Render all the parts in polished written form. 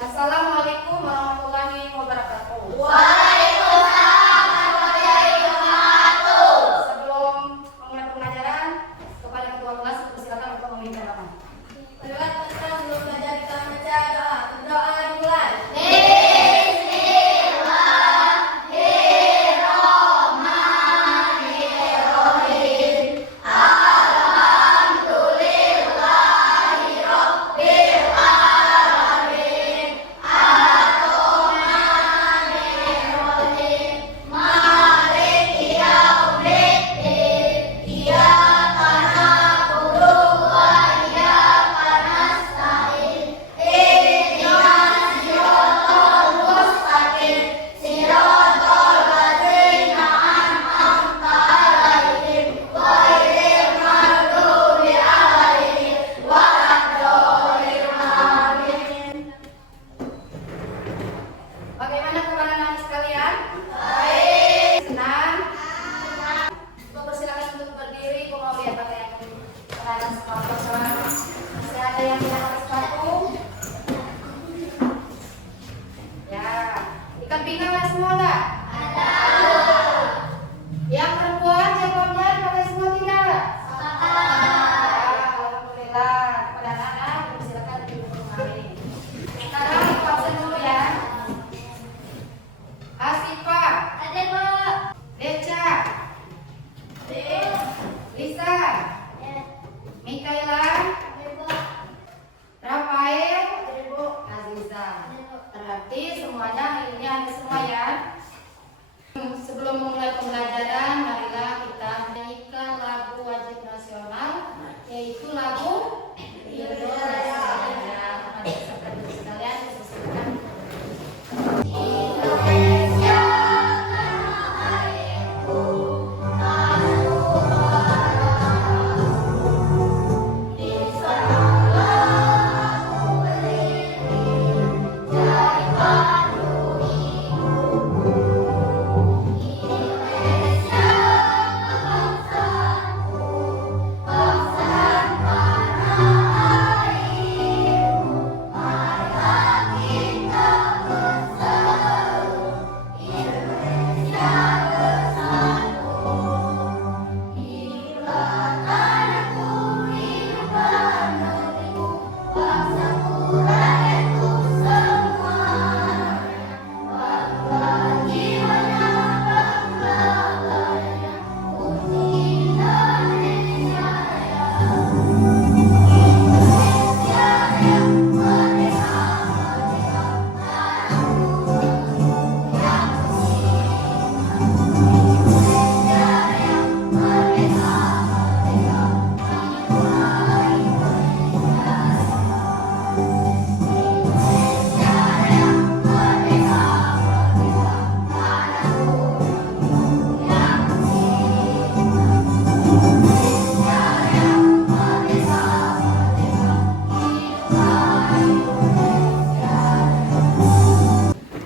Assalamualaikum warahmatullahi wabarakatuh. Waalaikumsalam warahmatullahi wabarakatuh. Sebelum memulai pembelajaran, kepada ketua kelas persilakan untuk memimpin rapat. Marilah kita sebelum belajar kita membaca doa. Berdoa dimulai. Bagaimana kabar anak sekalian? Baik. Senang? Persilakan untuk berdiri. Aku mau lihat apa yang sekarang sepatu. Masih ada yang tidak pakai sepatu? Ya. Ikat pinggang ada semua nggak? Ada. Yang perempuan jawabnya pakai semua tidak? Alhamdulillah. Kepada anak-anak persilakan duduk kembali. Sekarang kita absen dulu ya. Asifa, Ada, Bu. Deca, Lisa, Mikaela, Rafael, Aziza. Berarti semuanya hari ini ada semua ya. Sebelum memulai pembelajaran, marilah kita menyanyikan lagu wajib nasional, yaitu lagu Indonesia. Kepada peserta didik sekalian, dipersilakan.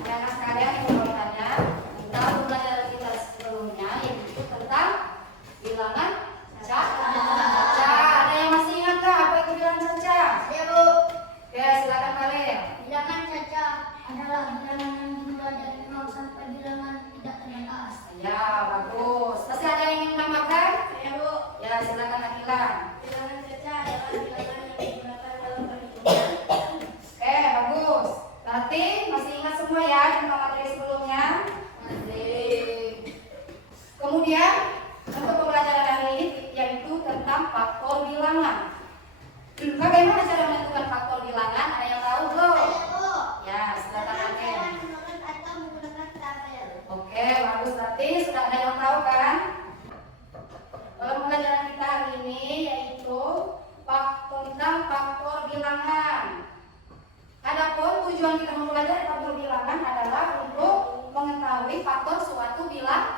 Anak sekalian yang mau tanya, kita pembelajaran kita sebelumnya yaitu tentang bilangan caca. Ada yang masih ingat nggak apa itu bilangan caca? Ya, Bu. Oke, silakan kalian. Bilangan caca adalah bilangan yang dimulai dari 0 sampai bilangan tidak terbatas. Ya, bagus. Masih ada yang ingin menambahkan? Ya, Bu. Ya, silakan Akila. Bilangan caca adalah bilangan yang digunakan dalam perhitungan. Oke, bagus. Berarti masih ingat semua ya tentang materi sebelumnya? Kemudian untuk pembelajaran hari ini yaitu tentang faktor bilangan. Bagaimana cara menentukan faktor bilangan? Ada yang tahu belum? Ya, Bu. Ya, silakan Agen. Menggunakan atau menggunakan tabel. Oke, bagus. Berarti sudah ada yang tahu kan? Dalam pembelajaran kita hari ini yaitu tentang faktor bilangan. Adapun tujuan kita mempelajari faktor bilangan adalah untuk mengetahui faktor suatu bilangan.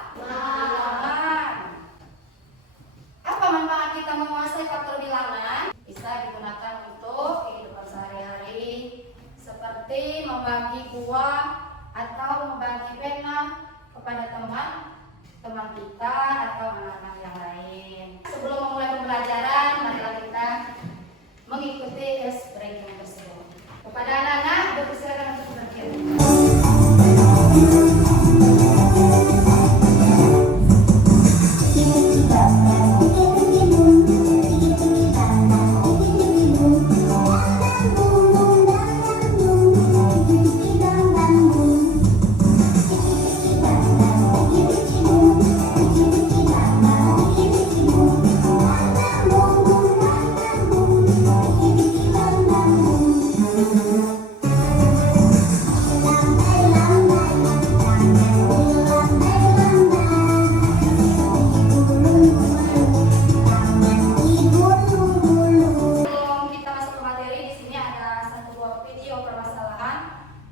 Apa manfaat kita menguasai faktor bilangan? Bisa digunakan untuk kehidupan sehari-hari, seperti membagi buah atau membagi pena kepada teman kita atau anak-anak yang lain. Sebelum memulai pembelajaran, marilah kita mengikuti tes breaking tersebut. Kepada anak-anak, bersilakan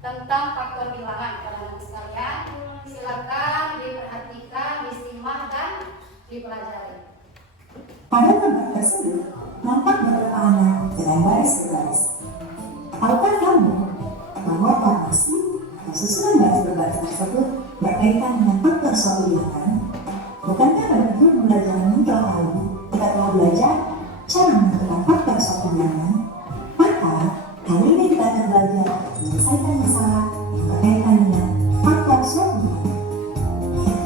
tentang faktor bilangan. Anak-anak sekalian, silakan diperhatikan, disimak dan dipelajari. Pada gambar tersebut, nampak beberapa anak dengan baris berbaris. Tahukah kamu bahwa formasi atau susunan baris berbaris tersebut berkaitan dengan faktor suatu bilangan? Bukankah pada buku pembelajaran mikro tadi kita telah belajar cara menentukan faktor suatu bilangan? Maka kali ini kita akan belajar menyelesaikan masalah yang berkaitan dengan faktor suatu bilangan.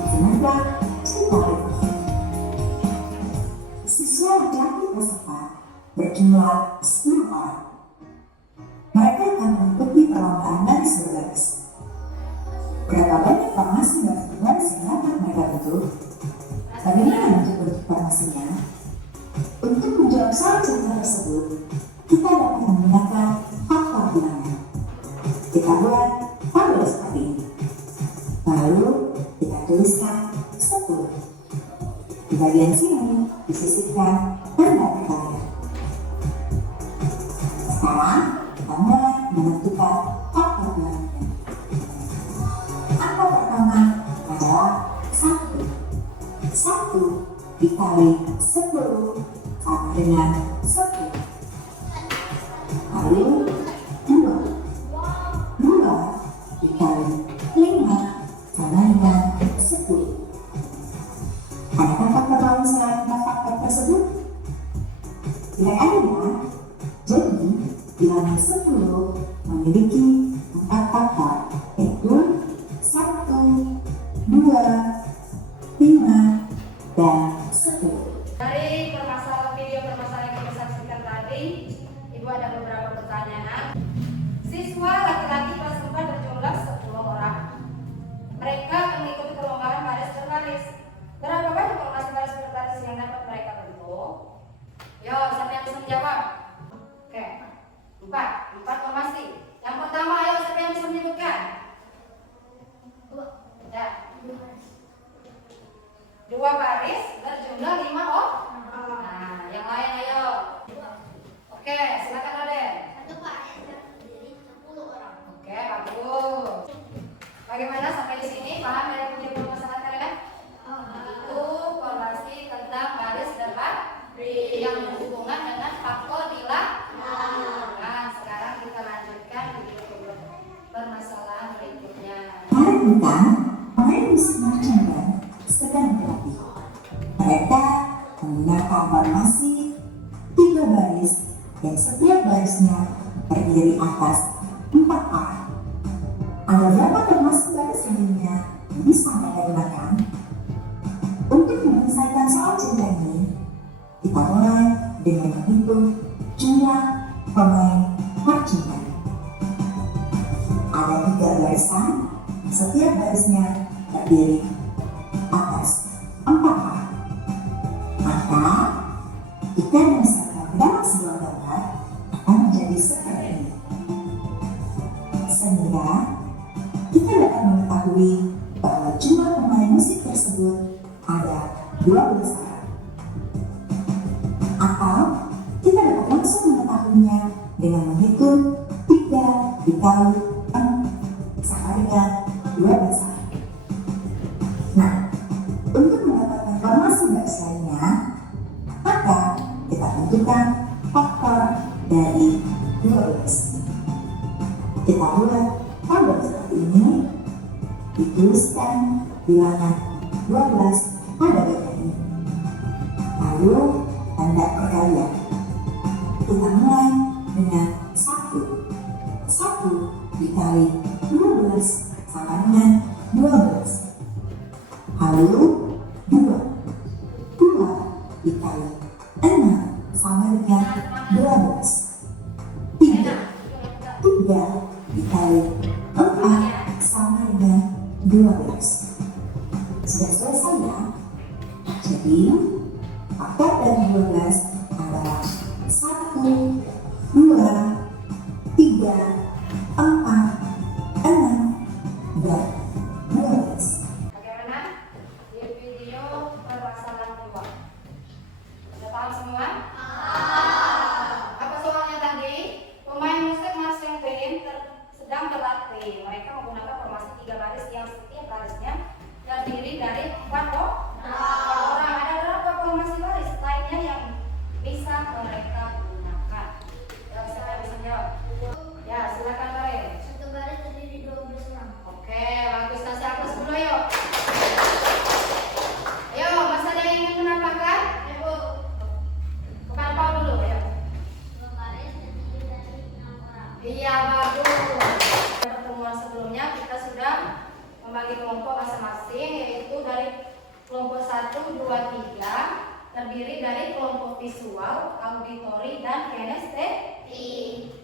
Dengarlah cerita berikut. Siswa laki-laki peserta berjumlah 10 orang. Mereka akan mengikuti perlombaan baris berbaris. Berapa banyak formasi baris berbaris yang dapat mereka bentuk? Bagaimana bentuk formasinya? Untuk menjawab soal cerita tersebut, kita dapat menggunakan faktor bilangan. Kita buat tabel seperti ini. Lalu kita tuliskan 10. Di bagian sini disisipkan tanda perkalian. Sekarang kita mulai menentukan faktor bilangannya. Angka pertama adalah 1. 1 dikali 10 sama dengan 10. Lalu 2 dikali 5 sama dengan 10. Adakah faktor lain selain 4 faktor tersebut? Tidak ada ya. Jadi, bilangan 10 memiliki 4 faktor, yaitu 1, 2, 5, dan 10. Dari video permasalahan yang kita saksikan tadi, Ibu ada beberapa pertanyaan. Siswa laki-laki kelas 4 berjumlah 10 orang. Mereka mengikuti perlombaan baris berbaris. Berapa banyak formasi baris berbaris yang dapat mereka bentuk? Yo, siapa yang bisa menjawab? Oke, 4 formasi. Yang pertama, ayo siapa yang bisa menyebutkan? 2. Ya. 2 baris berjumlah 5 oh. Nah, yang lain ayo. Oke, silakan Raden. 1 Pak, yang terdiri 10 orang. Oke, bagus. Bagaimana sampai di sini? Paham dari punya permasalahan kalian? Itu formasi tentang baris dan baris yang berhubungan dengan faktor bilangan. Nah, sekarang kita lanjutkan video permasalahan berikutnya. Para bintang, pemain musik marching band sedang berlatih. Mereka menggunakan formasi 3 baris yang setiap barisnya terdiri atas 4 arah. Ada berapa formasi baris sebelumnya yang bisa mereka gunakan? Untuk menyelesaikan soal cerita ini, kita mulai dengan menghitung jumlah pemain marching band. Ada 3 barisan, setiap barisnya terdiri atas 4 arah. Maka, jika misalkan dalam sebuah gambar akan menjadi seperti ini. Sehingga, kita dapat mengetahui bahwa jumlah pemain musik tersebut ada 12 orang. Atau kita dapat langsung mengetahuinya dengan menghitung 3 dikali 4 sama dengan 12 orang. Nah, untuk mendapatkan formasi baris lainnya, maka kita tentukan faktor dari 12. Kita buat tabel seperti ini, dituliskan bilangan 12 pada bagian ini. Lalu tanda perkalian. Kita mulai dengan 1. 1 dikali 12 sama dengan 12. Lalu 2 dikali 6 sama dengan 12. 3 dikali 4 sama dengan 12. Sudah selesai ya? Jadi, faktor dari 12 adalah 1, 2, 3, 4, 6, dan 12. Bagaimana? Di video permasalahan 2. Sudah paham semua? Apa soalnya tadi? Pemain musik marching band sedang berlatih. dibagi kelompok masing-masing, yaitu dari kelompok 1, 2, 3 terdiri dari kelompok visual, auditori, dan kinestetik.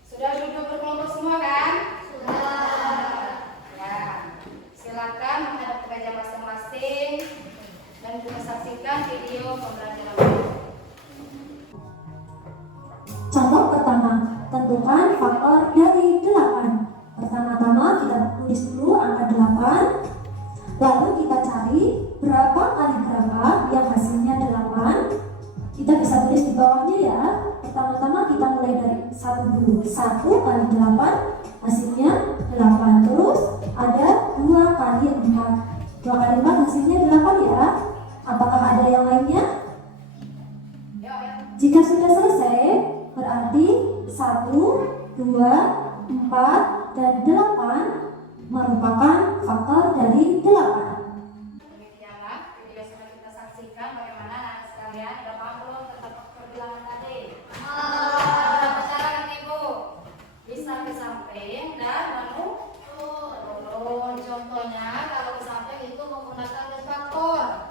Sudah duduk berkelompok semua kan? Sudah. Ya, silakan menghadap ke meja masing-masing dan juga saksikan video pembelajaran. Contoh pertama, tentukan faktor dari 8. Pertama-tama kita tulis dulu angka 8. Lalu kita cari berapa kali berapa yang hasilnya 8. Kita bisa tulis di bawahnya ya. Pertama-tama kita mulai dari 1 dulu. 1 kali 8 hasilnya 8. Terus ada 2 kali 4. 2 kali 4 hasilnya 8 ya. Apakah ada yang lainnya? Jika sudah selesai, berarti 1, 2, 4, dan 8 merupakan faktor dari 8. Demikianlah video sudah kita saksikan bagaimana anak sekalian sudah paham belum tentang perbilangan tadi. Ada cara kan Ibu? Bisa ke samping dan menurun. Contohnya kalau ke samping itu menggunakan faktor.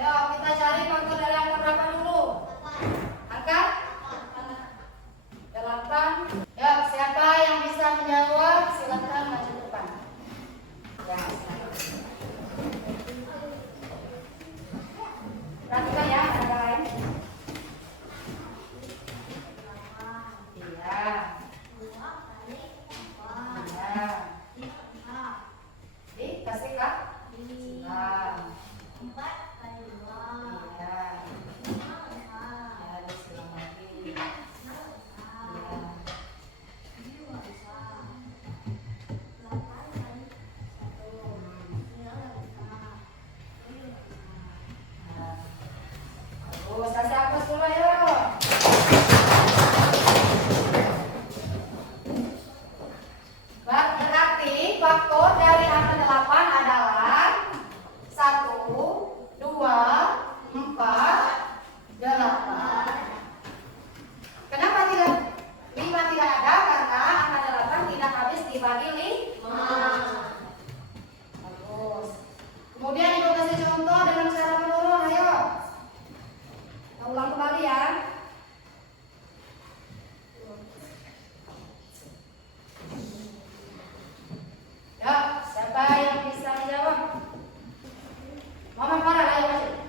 Yuk kita cari faktor dari angka berapa dulu? Angka 8. Ya, siapa yang bisa menjawab silakan maju ke depan. Ya, silakan. Perhatikan ya, ada lain. Iya. Iya. Dikasih kak? Iya. Iya. Ya, disilang lagi. Iya. Terus kasih hapus dulu yuk. Berarti faktor dari angka 8 adalah 1, 2, 4, 8. Kenapa tidak 5 tidak ada? Karena angka 8 tidak habis dibagi 5. Bagus. Kemudian Ibu kasih contoh dengan cara menurun, ayo. Kita ulang kembali ya. Ya, siapa yang bisa menjawab? Mama Farah, ayo maju.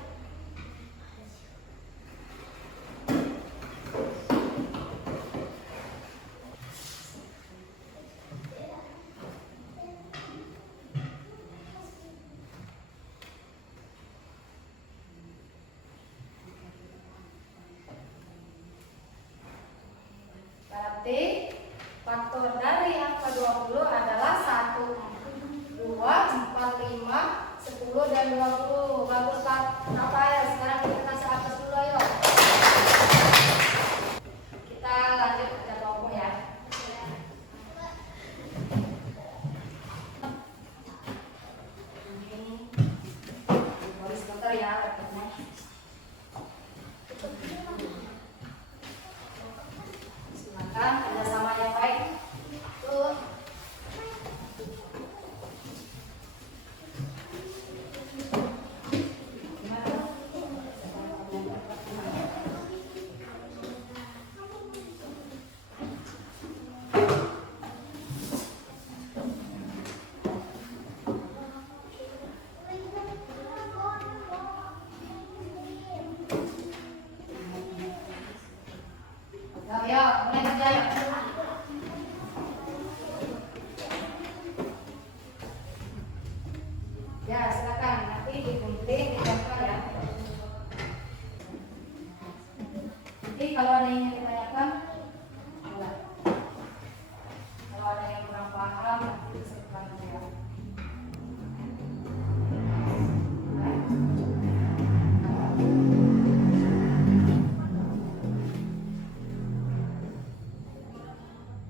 Berarti faktor dari angka 20 adalah 1, 2, 4, 5, 10, dan 20. Bagus Pak. Apa ya? Sekarang kita kasih hapus dulu ayo. Kita lanjut kerja kelompok ya. Ini boleh sebentar ya. Silakan kerjasama yang baik. Tuh. Ya, mulai kerja ya. Ya, silakan nanti digunting, didaftar ya. Nanti kalau ada yang ingin ditanyakan, boleh. Kalau ada yang kurang paham, nanti bisa dibantu ya.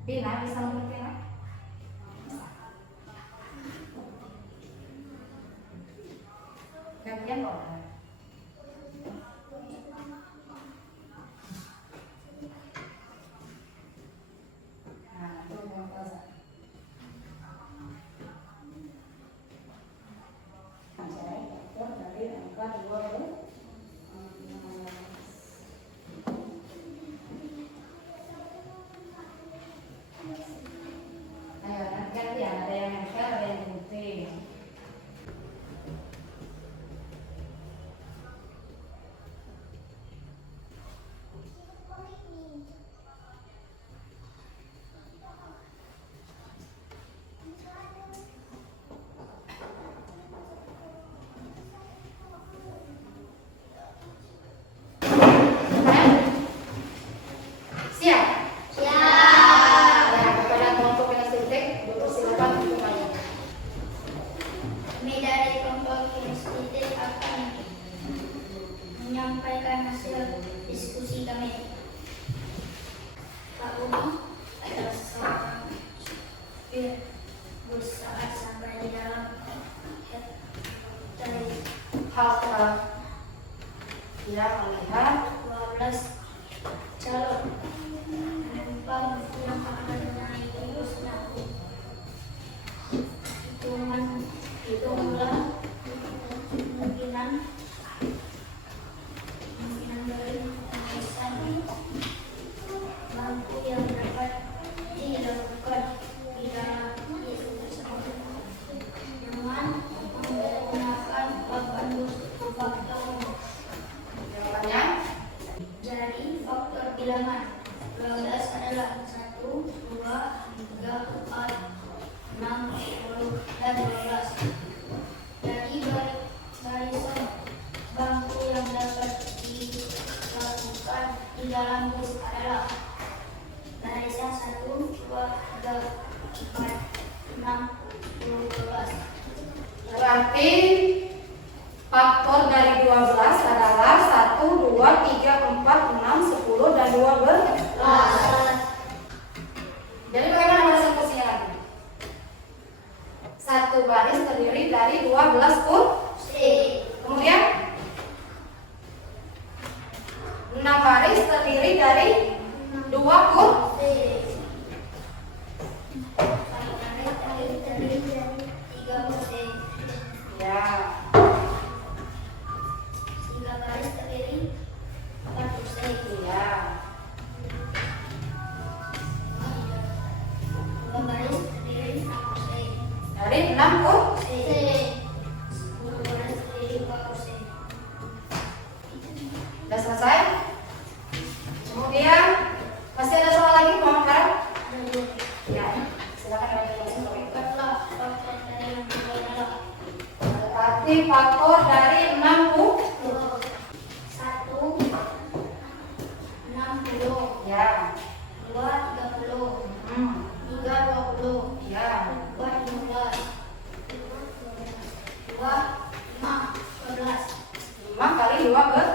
Pina, bisa ngomong Pina? Gantian kok. Nah, itu yang kelas. Ya, melihat 12 calon penumpang yang akan naik bus naik. Hitunglah kemungkinan dari pemeriksaan bangku yang dapat dilakukan di dalam bis tersebut dengan menggunakan papan faktor. jawabannya. Dari faktor bilangan 12 adalah 1, 2, 3, 4, 6, 10, dan 12. Dari barisan bangku yang dapat dilakukan di dalam bus adalah barisan 1, 2, 3, 4, 6, 10, 12. Berarti faktor dari 12 adalah 1, 2, 3, 4, 6, 10, dan 12. Jadi bagaimana barisan kursinya lagi? Satu baris terdiri dari 12 kursi. Kemudian 6 baris terdiri dari 2 kursi. Terdiri dari 3 kursi. Ya. 3 baris terdiri 4 kursi. Ya. 2 baris terdiri 6 kursi. Dari 6 kursi. 10 baris terdiri 4 kursi. Sudah selesai? Kemudian masih ada soal lagi, Muhammad Karam? Ada 2. Ya. Silakan evaluasi. Buatlah faktor dari yang kedua adalah Berarti faktor dari 60. 1, 60, Ya. 2, 30, Hmm. 3, 20, Ya. 4, 15, 2, 5, 12, 5 kali 2 ber.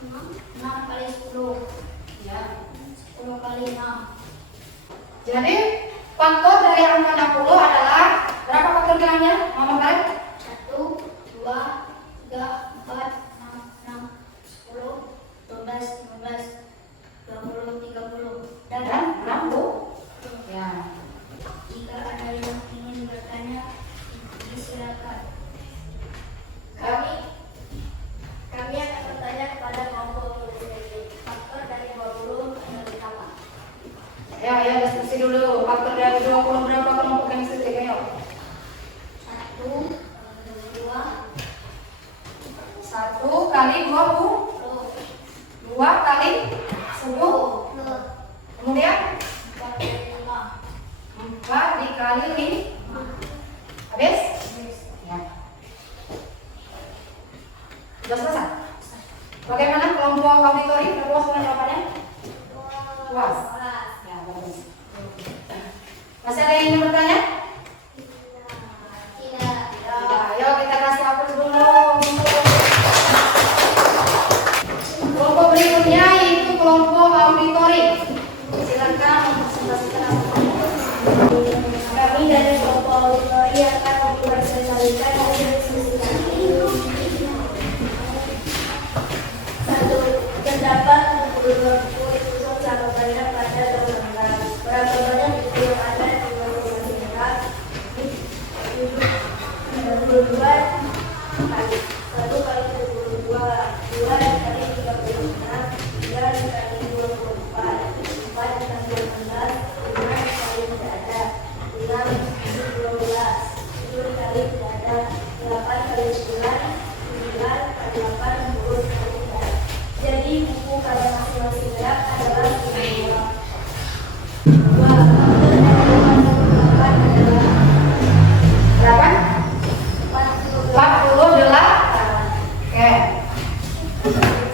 6 kali 10, Ya. 10 kali 6. Jadi faktor dari angka 60 adalah berapa faktor bilangnya, Muhammad Karim? 1, 2, 3, 4, 5, 6, 10, 12, 15, 20, 30, dan Dan 60. Ya. jika ada yang ingin bertanya, silakan. Kami akan bertanya kepada kelompok faktor dari 20 adalah apa? Ya, diskusi dulu. Faktor dari 20 berapa kelompok yang sesuai? Ayo. 1, 2, 1 kali 20. 2 kali 10. Kemudian 4 kali 5. 4 dikali 5. Habis? Ya. Sudah selesai? Bagaimana kelompok auditori? Puas dengan jawabannya? Puas. Ya, bagus. Masih ada yang ingin bertanya? Tidak. Ya, ayo kita kasih hapus dulu. Kelompok berikutnya yaitu kelompok auditori. Silakan mempresentasikan apa? Kami dari kelompok auditori akan mempresentasikan hasil diskusi kami. 1. Terdapat 62 buku ditutup sama banyak pada lembaga. Berapa banyak buku yang ada di masing-masing lembaga? 62 kali 1 kali 22, 2 kali 36, 3 kali 24, 4 kali 18, 5 kali tidak ada, 6 kali 12, 7 kali tidak ada, 8 kali 9, 9 kali 8, 10 kali tidak ada. Jadi buku pada masing-masing gerak adalah 2. 2 adalah Berapa? 48. 48. Oke.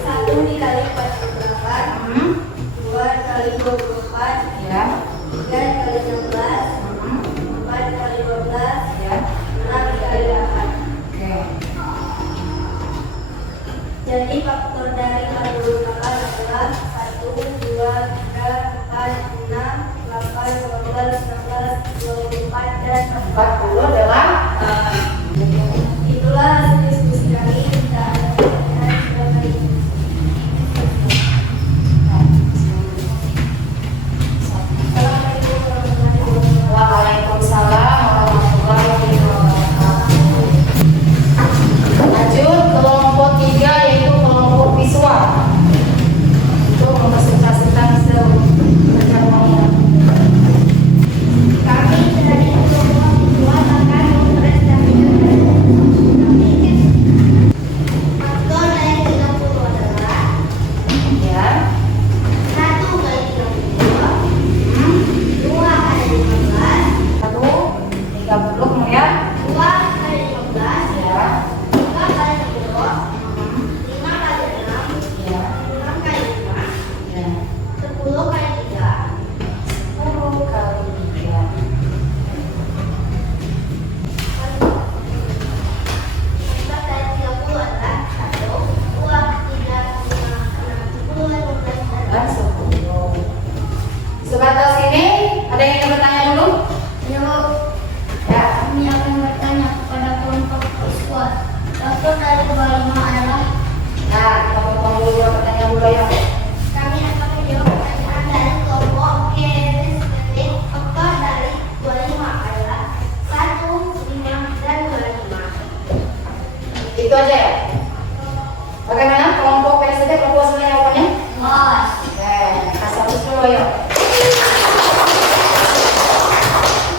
1 dikali 48, 2 kali 24, Ya. 3 kali 16, 4 kali 12, Ya. 6 kali 8. Oke. Jadi faktor dari 48 adalah 1, 2, 3, 4, 6, 8, 12, 16, 24, dan 40 adalah Itulah hasil diskusi kami. Kita akan dulu ya.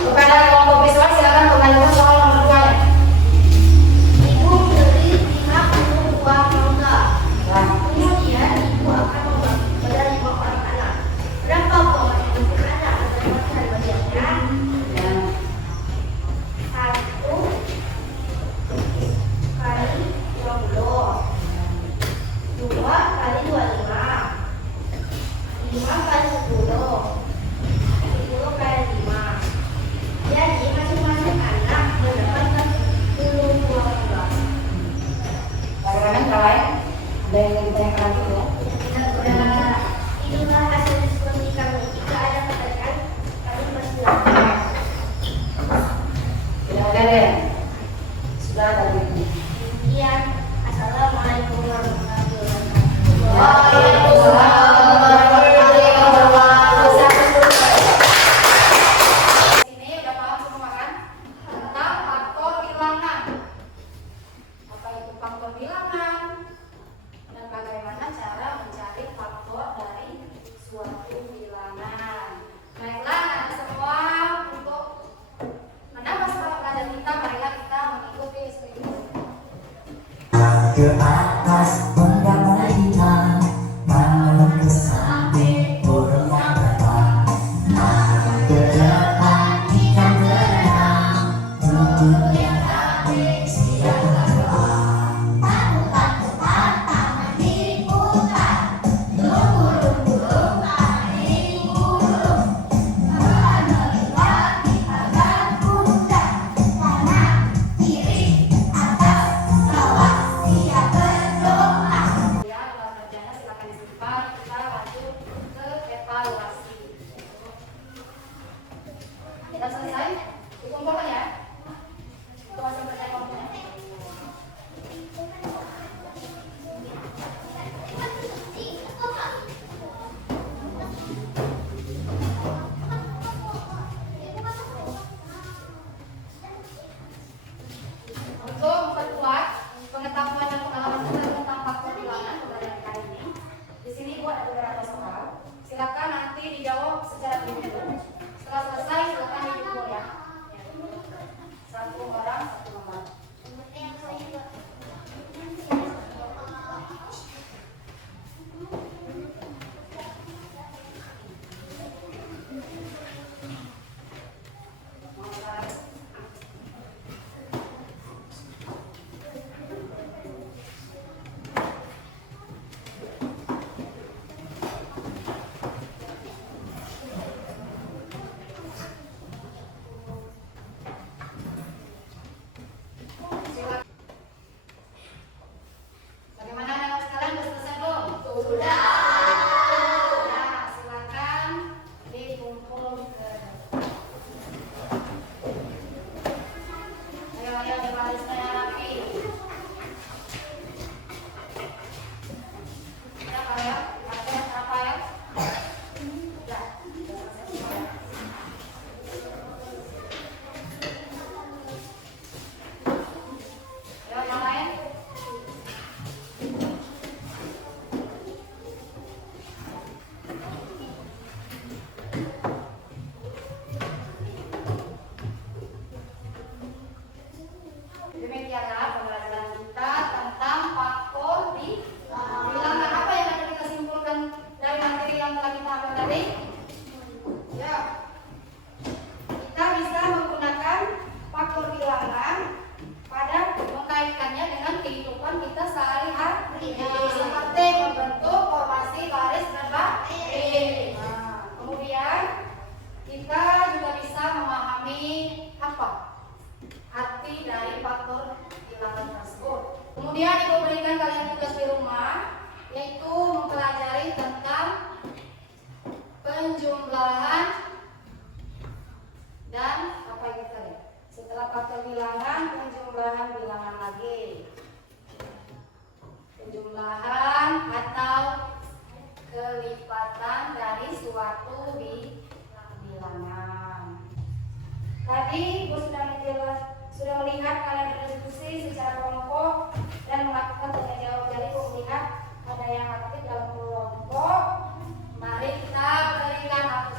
Kepada kelompok visual silakan mengajukan soal nomor 2 ya. Ibu beli 50 buah mangga. Nah, Kemudian ibu akan membagi kepada 5 orang anak. Berapa buah yang anak mendapatkan bagiannya? yang 1 kali 20, 2 kali 25, 5 kali 10, 10 kali 5. Jadi masing-masing anak mendapatkan 10 buah mangga. bagaimana yang lain? Ada yang ditanyakan lagi ya? Inilah hasil diskusi kami. Jika ada pertanyaan, kami persilakan. Tidak ada deh. Sudah tadi. Demikian, assalamualaikum warahmatullahi wabarakatuh. Waalaikumsalam warahmatullahi wabarakatuh. Sini udah paham semua kan? Tentang faktor bilangan. Apa itu faktor bilangan? Dan bagaimana cara mencari faktor dari suatu bilangan. Baiklah, anak semua untuk menambah semangat belajar kita, marilah kita mengikuti skripsi. Ke atas menggambar hitam, namun ke samping burung yang terbang. Namun ke depan ikan berenang, tubuh yang rapi siap berdoa. Ya, luar kerjanya silakan disimpan. Kita lanjut ke evaluasi. Kita selesai, dikumpulkan ya. Itu hasil kerja kelompoknya. Untuk memperkuat pengetahuan dan pengalaman kita tentang faktor bilangan pembelajaran kali ini, di sini Ibu ada beberapa soal. Silakan nanti dijawab secara individu. Setelah selesai, silakan dikumpul ya. Satu orang, satu nomor. Bagaimana anak sekalian, sudah selesai belum? Sudah. Nah, silakan dikumpul ke depan. Ayo berbarisnya rapi. Ya, kalian, apa ya? Sudah. Ayo, yang lain. Demikianlah pembelajaran kita tentang faktor bilangan. Apa yang akan kita simpulkan dari materi yang telah kita ambil tadi? Ya, kita bisa menggunakan faktor bilangan pada mengkaitkannya dengan kehidupan kita sehari-hari, seperti membentuk formasi baris dan baris. Nah, kemudian kita juga bisa memahami apa arti dari faktor bilangan tersebut. Kemudian Ibu berikan kalian tugas di rumah, yaitu mempelajari tentang penjumlahan dan apa itu tadi? Setelah faktor bilangan, penjumlahan bilangan lagi. Penjumlahan atau kelipatan dari suatu bilangan. Tadi Ibu sudah melihat kalian berdiskusi secara kelompok dan melakukan tanya jawab. Jadi Ibu melihat ada yang aktif dalam kelompok. Mari kita beri berikan aku